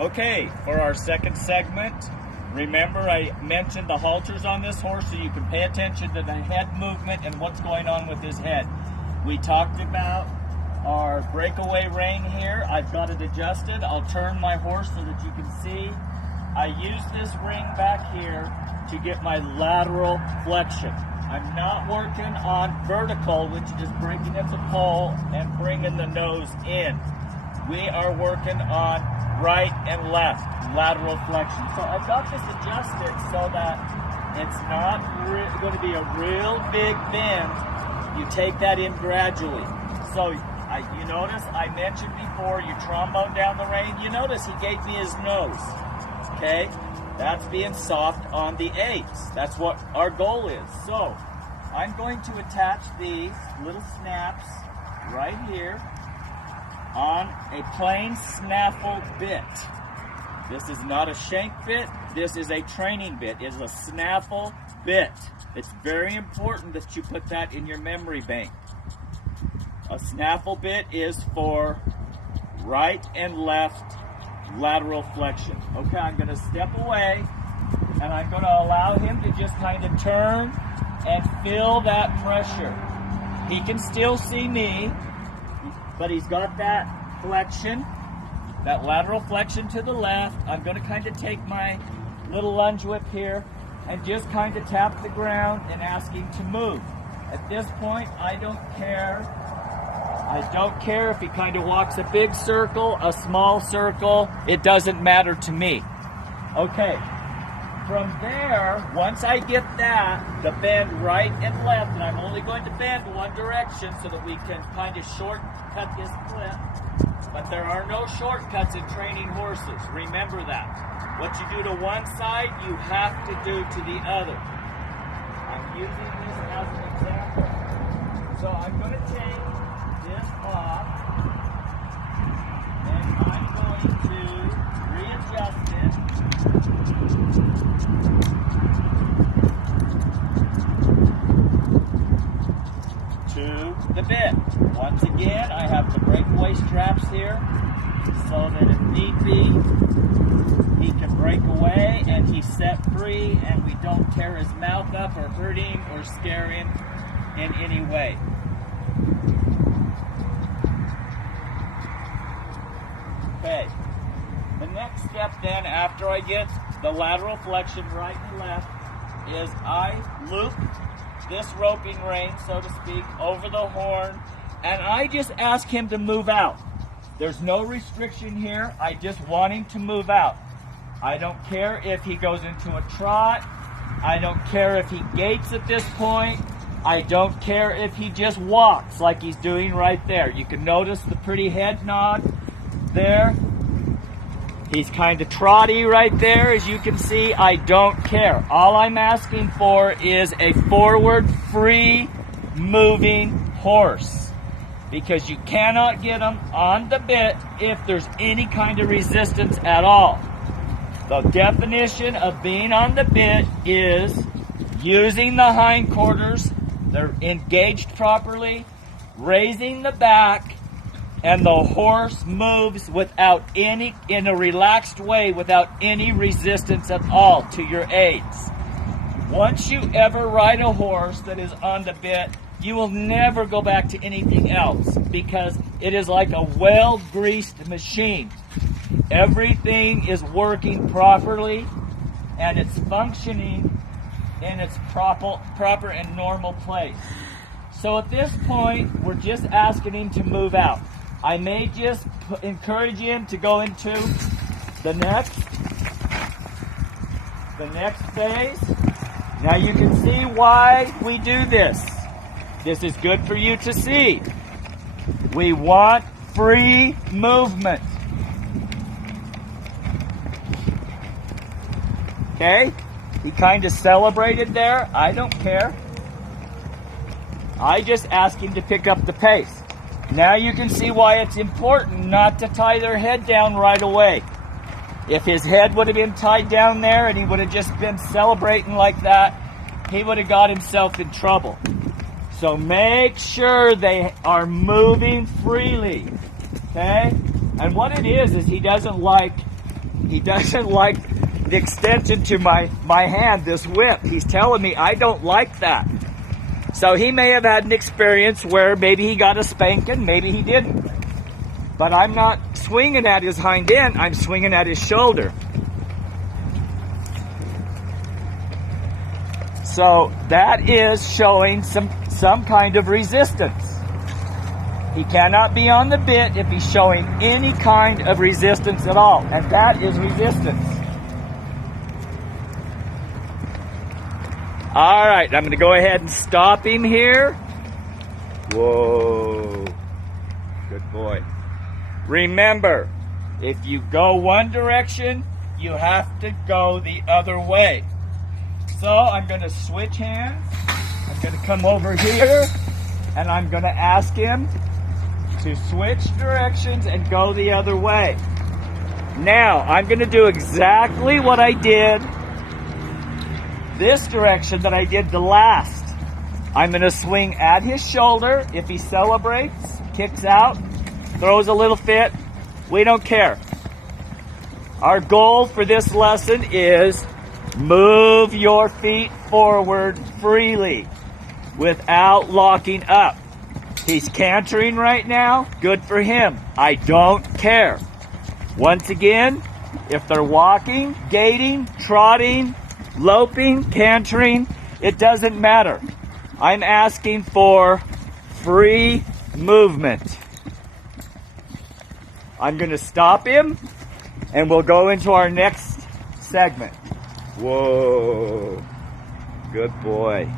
Okay, for our second segment, remember I mentioned the halters on this horse so you can pay attention to the head movement and what's going on with his head. We talked about our breakaway rein here. I've got it adjusted. I'll turn my horse so that you can see. I use this ring back here to get my lateral flexion. I'm not working on vertical, which is breaking at the pole and bringing the nose in. We are working on right and left, lateral flexion. So I've got this adjusted so that it's not going to be a real big bend. You take that in gradually. So you notice I mentioned before, you trombone down the rein. You notice he gave me his nose. Okay? That's being soft on the eights. That's what our goal is. So I'm going to attach these little snaps right here on a plain snaffle bit. This is not a shank bit. This is a training bit. It's a snaffle bit. It's very important that you put that in your memory bank. A snaffle bit is for right and left lateral flexion. Okay, I'm going to step away and I'm going to allow him to just kind of turn and feel that pressure. He can still see me, but he's got that flexion, that lateral flexion to the left. I'm going to kind of take my little lunge whip here and just kind of tap the ground and ask him to move. At this point, I don't care. I don't care if he kind of walks a big circle, a small circle. It doesn't matter to me. Okay. From there, once I get that, the bend right and left, and I'm only going to bend one direction so that we can kind of shortcut this clip. But there are no shortcuts in training horses. Remember that. What you do to one side, you have to do to the other. I'm using this as an example. So I'm going to take this off, and I'm going to readjust it. To the bit. Once again, I have the breakaway straps here so that if need be, he can break away and he's set free and we don't tear his mouth up or hurt him or scare him in any way. Okay. The next step then, after I get the lateral flexion right and left, is I loop this roping rein, so to speak, over the horn, and I just ask him to move out. There's no restriction here. I just want him to move out. I don't care if he goes into a trot. I don't care if he gaits at this point. I don't care if he just walks like he's doing right there. You can notice the pretty head nod there. He's kind of trotty right there, as you can see. I don't care. All I'm asking for is a forward, free, moving horse. Because you cannot get him on the bit if there's any kind of resistance at all. The definition of being on the bit is using the hindquarters, they're engaged properly, raising the back, and the horse moves without any, in a relaxed way, without any resistance at all to your aids. Once you ever ride a horse that is on the bit, you will never go back to anything else because it is like a well-greased machine. Everything is working properly and it's functioning in its proper and normal place. So at this point, we're just asking him to move out. I may just encourage him to go into the next phase. Now you can see why we do this. This is good for you to see. We want free movement. Okay? He kind of celebrated there. I don't care. I just ask him to pick up the pace. Now you can see why it's important not to tie their head down right away. If his head would have been tied down there and he would have just been celebrating like that, he would have got himself in trouble. So make sure they are moving freely, okay? And what it is he doesn't like He doesn't like the extension to my hand, this whip. He's telling me I don't like that. So he may have had an experience where maybe he got a spanking, maybe he didn't. But I'm not swinging at his hind end, I'm swinging at his shoulder. So that is showing some kind of resistance. He cannot be on the bit if he's showing any kind of resistance at all. And that is resistance. All right, I'm going to go ahead and stop him here. Whoa. Good boy. Remember, if you go one direction, you have to go the other way. So I'm going to switch hands. I'm going to come over here, and I'm going to ask him to switch directions and go the other way. Now, I'm going to do exactly what I did this direction that I did the last. I'm going to swing at his shoulder. If he celebrates, kicks out, throws a little fit, we don't care. Our goal for this lesson is move your feet forward freely without locking up. He's cantering right now. Good for him. I don't care. Once again, if they're walking, gating, trotting, loping, cantering, it doesn't matter. I'm asking for free movement. I'm going to stop him, and we'll go into our next segment. Whoa. Good boy.